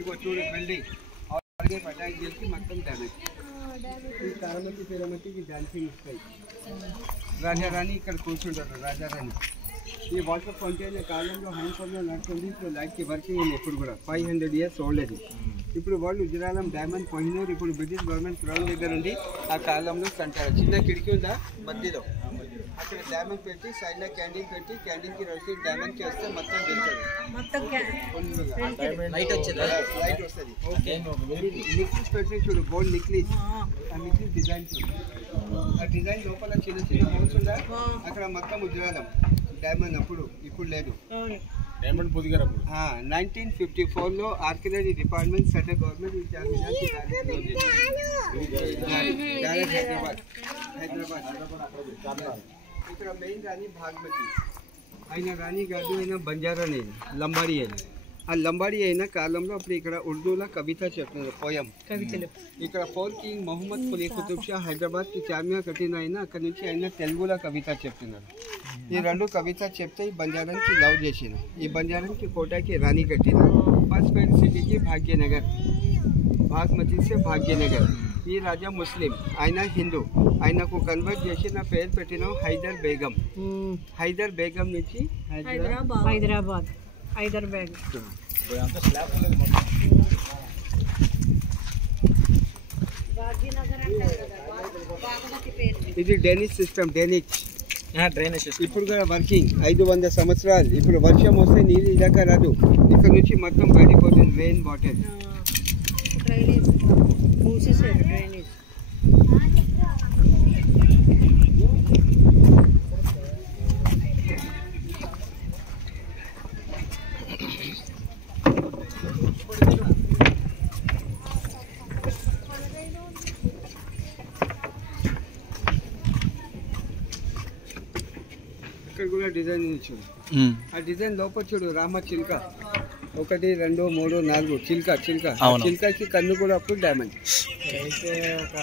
ఇగో చూడు బిల్డింగ్ అలాగే అటాక్ చేసి మొత్తం డ్యామేజ్. ఈ తారమతి పేరమతికి డాన్సింగ్ ఇస్తాయి. రాజారాణి ఇక్కడ కూర్చుంటారు. రాజారాణి ఈ వాటర్ ఫౌంటైన్ కాలంలో హ్యాండ్పంప్లో నడుస్తుంది. ఇప్పుడు లైట్కి వర్కింగ్ ఉంది. ఇప్పుడు కూడా 500 years ఓల్డ్ అది. ఇప్పుడు వాళ్ళు ఉజరాలం డైమండ్ కోహినూర్ ఇప్పుడు బ్రిటిష్ గవర్నమెంట్ గ్రౌండ్ దగ్గర ఉంది. ఆ కాలంలో అంటారు. చిన్న కిటికీ ఉందా మధ్యలో, అక్కడ డైమండ్ పెట్టి సైడ్లో క్యాండిల్ పెట్టి క్యాండిల్కి రోజు డైమండ్కి వస్తే మొత్తం లైట్ వస్తుంది. నెక్లెస్ పెట్టి చూడు, గోల్డ్ నెక్లెస్. ఆ నెక్లెస్ డిజైన్ చూడు. ఆ డిజైన్ లోపల చిన్న చిన్న హోల్స్ ఉందా, అక్కడ మొత్తం ఉజరాలం డైమండ్. అప్పుడు ఇప్పుడు లేదు. డైమండ్ పొదిగారు. 1954లో ఆర్కియాలజీ డిపార్ట్మెంట్ సెంట్రల్ గవర్నమెంట్ ఈ హైదరాబాద్. ఇక్కడ మెయిన్ రాణి భాగమతి. ఆయన రాణి కాదు, ఆయన బంజారా నేని లంబాడి అయిన. ఆ లంబాడి అయిన కాలంలో అప్పుడు ఇక్కడ ఉర్దూలో కవిత చెప్తున్నారు, పోయం కవితలు. ఇక్కడ 4 కింగ్ మొహమ్మద్ కులీ కుతుబ్ షా హైదరాబాద్కి చార్మినార్ కట్టిన ఆయన అక్కడ నుంచి ఆయన తెలుగులో కవిత చెప్తున్నారు. ఈ 2 కవిత చెప్తే ఈ బంజారానికి లవ్ చేసిన. ఈ బంజారానికి కోటాకి రాణి కట్టిన. ఫస్ట్ పేరు సిటీకి భాగ్యనగర్, భాగమతి సే భాగ్యనగర్. ఈ రాజా ముస్లిం, ఆయన హిందూ. ఆయనకు కన్వర్ట్ చేసి నా పేరు పెట్టిన హైదర్ బేగం. హైదర్ బేగం నుంచి హైదరాబాద్. ఇది డెనిష్ సిస్టమ్. డ్రైనేజ్ ఇప్పుడు కూడా వర్కింగ్. 500 సంవత్సరాలు. ఇప్పుడు వర్షం వస్తే నీళ్ళు ఇదాకా రాదు. ఇక్కడ నుంచి మొత్తం బయటపోతుంది రెయిన్ వాటర్. ఇక్కడ కూడా డిజైన్ చూడు. ఆ డిజైన్ లోపల చూడు, రామ చిల్క 1 2 3 4 చిల్కకి కన్ను కూడా అప్పుడు డైమండ్. అయితే ఒక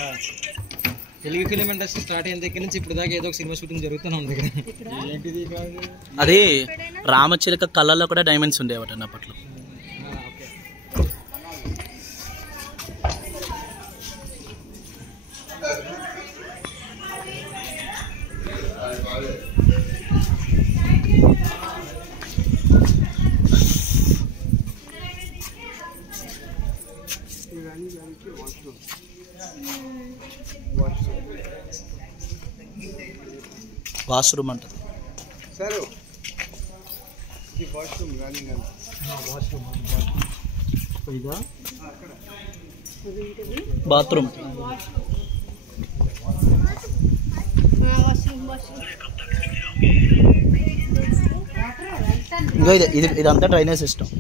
తెలుగు ఫిలిం ఇండస్ట్రీ స్టార్ట్ అయిన దగ్గర నుంచి ఇప్పుడు దాకా ఏదో ఒక సినిమా షూటింగ్ జరుగుతూనే ఉంది. ఏంటిది అది రామచిలక కళ్ళల్లో కూడా డైమండ్స్ ఉండేవట అప్పట్లో. వాష్రూమ్ అంటారు సార్. ఇది వాష్రూమ్ రాణి గారు. బాత్రూమ్. ఇంకా ఇదంతా డ్రైనేజ్ సిస్టమ్.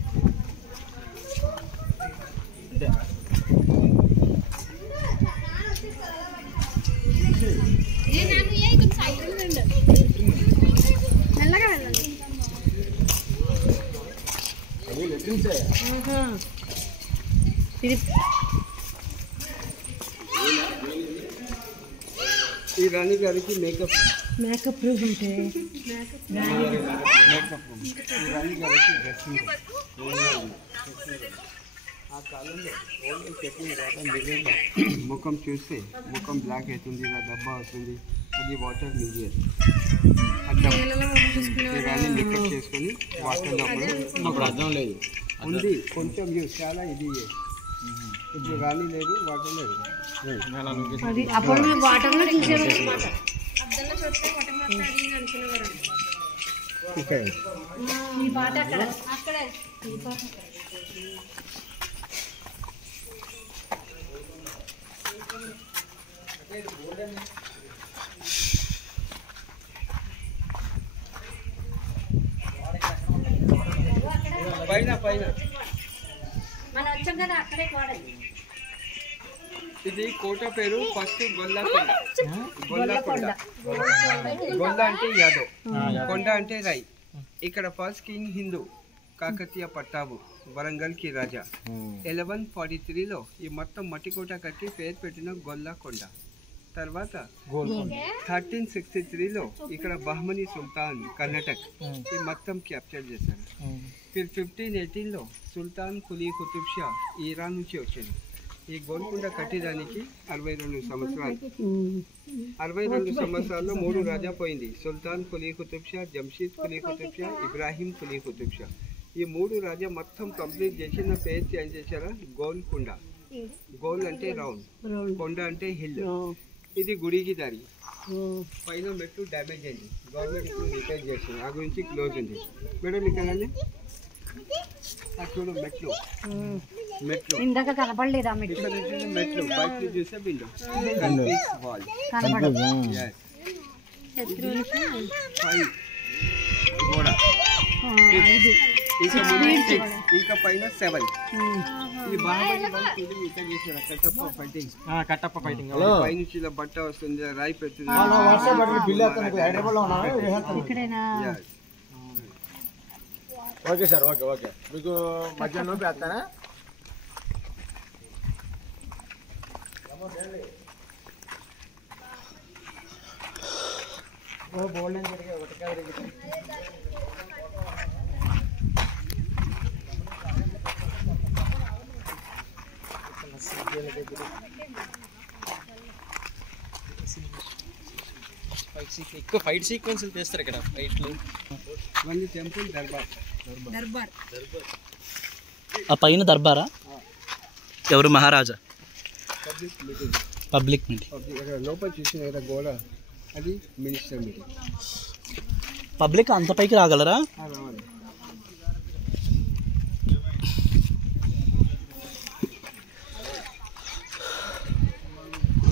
ఈ రాణి గారికి మేకప్ రూమ్ ఉంటే మేకప్ రూమ్. ఈ రాణి గారికి డ్రెస్సింగ్. ఆ కాలంలో ఓన్లీ చెట్టింగ్ వాటర్ మిగిలింది. ముఖం చూస్తే ముఖం బ్లాక్ అవుతుంది, డబ్బా అవుతుంది, అది వాటర్ మిగిలేదు. అర్థం ఈ రాణి మేకప్ చేసుకొని వాటర్లో అప్పుడు అర్థం లేదు ఉంది. కొంచెం యూస్ చాలా ఇది. ఇప్పుడు రాణి లేదు, వాటర్ లేదు. పైన పైన ఇది కోట పేరు ఫస్ట్ గొల్లకొండ. గొల్ల అంటే యాదవ్, కొండ అంటే రై. ఇక్కడ ఫస్ట్ కింగ్ హిందూ కాకతీయ పట్టాబు, వరంగల్ కి రాజా. 1143లో ఈ మొత్తం మట్టి కోట కట్టి పేరు పెట్టిన గొల్లకొండ. తర్వాత 1363లో ఇక్కడ బహమనీ సుల్తాన్ కర్ణాటక ఈ మొత్తం క్యాప్చర్ చేశారు. फिर 1518లో సుల్తాన్ కులీ కుతుబ్ షా ఇరాన్ నుంచి వచ్చాడు. ఈ గోల్కొండ కట్టడానికి 62 సంవత్సరాలు. 62 సంవత్సరాల్లో 3 రాజా పోయింది. సుల్తాన్ కులీ కుతుబ్ షా, జంషీద్ కులీ కుతుబ్ షా, ఇబ్రాహీం కులీ కుతుబ్ షా. ఈ 3 రాజా మొత్తం కంప్లీట్ చేసిన పేరు చేంజ్ చేశారా గోల్కొండ. గోల్ అంటే రౌండ్, కొండ అంటే హిల్. ఇది గుడికి దారి. పైన మెట్లు డ్యామేజ్ అయింది, గవర్నమెంట్ ఇప్పుడు రిపేర్ చేస్తుంది. ఆ గురించి క్లోజ్ ఉంది. మేడం ఇక్కడ చూడు మెట్లు మెట్లు ఇందాక కనపడలేదా మీకు? ఇక్కడ నుంచి మెట్లు బయట చూస్తే విండో వాల్ గోడ ఇంకా పైన 7. ఇది బాహుబలి ఇక్కడ చేశారు కట్టప్ప ఫైటింగ్. పైనుంచి ఇలా బట్ట వస్తుంది, రాయి పెడుతుంది. Okay sir, okay okay. మీకు మధ్యాహ్నం వేస్తానా? ఎక్కువ ఫైట్ సీక్వెన్స్ చేస్తారు ఇక్కడ ఫైట్లు. వన్ టెంపుల్ దర్బార్. ఆ పైన దర్బారా? ఎవరు? మహారాజా. Public meeting. లోపల చూసిన గోడ అది మినిస్టర్ మీటింగ్. పబ్లిక్ అంత పైకి రాగలరా? రావాలి.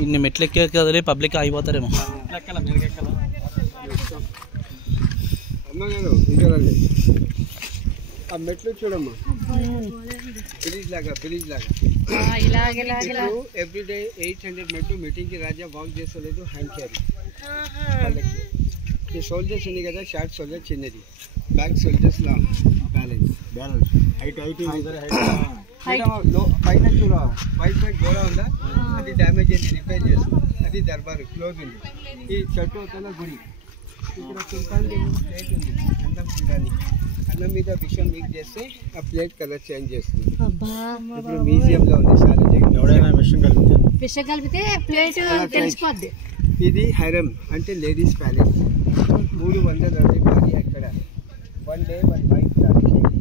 ఇన్ని మెట్లు ఎక్కే కదలే పబ్లిక్ అయిపోతారేమో. అమ్మగారు ఇంకరండి, ఆ మెట్లు చూడమ్మా, బ్రిడ్జ్ లాగా ఎవ్రీడే 800 మెట్లు. మీటింగ్కి రాజా వాక్ చేస్తలేదు, హ్యాండ్ క్యారీ. వాళ్ళకి ఈ సోల్జర్స్ ఉంది కదా, షార్ట్ సోల్జర్ చిన్నది, బ్యాక్ సోల్జర్స్ లా బ్యాలెన్స్. పైన చూడ వైట్ వైట్ గోడ ఉందా, అది డ్యామేజ్ అయింది, రిపేర్ చేస్తుంది. అది దర్బారు క్లోజ్ ఉంది. ఈ చెట్టు అవుతున్న గుడి. ఇక్కడ సుల్తాన్ ప్లేట్ ఉంది అన్నం తినడానికి. అన్నం మీద విషయం మిక్స్ చేస్తే ఆ ప్లేట్ కలర్ చేంజ్ చేస్తుంది. ఇప్పుడు మ్యూజియంలో ఉంది. ఎవడైనా విషయం కలిపితే ప్లేట్ తెలిసిపోద్ది. ఇది హైరమ్ అంటే లేడీస్ ప్యాలెస్. 360 భారీ అక్కడ. 1 day 1 night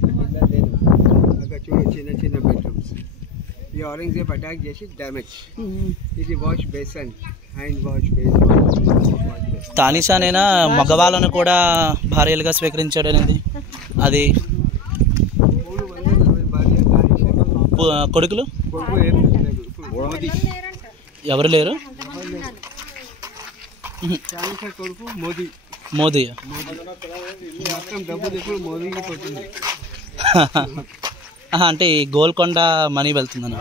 పిల్లలు లేదు. అక్కడ చూడు చిన్న చిన్న బెడ్రూమ్స్. ఈ ఔరంగజేబ్ అటాక్ చేసి డ్యామేజ్. ఇది wash basin, hand wash basin. తానిషానైనా మగవాళ్ళను కూడా భార్యలుగా స్వీకరించాడు అనేది. అది 340 భార్య తానిషా. కొడుకులు కొడుకు ఏం లేదు. మోదీ ఎవరు లేరు. తానిషా కొడుకు మోదీ. మోదీ మొత్తం డబ్బులు ఇప్పుడు మోదీకి పోతుంది. అంటే ఈ గోల్కొండ మనీ వెళ్తుందన్న.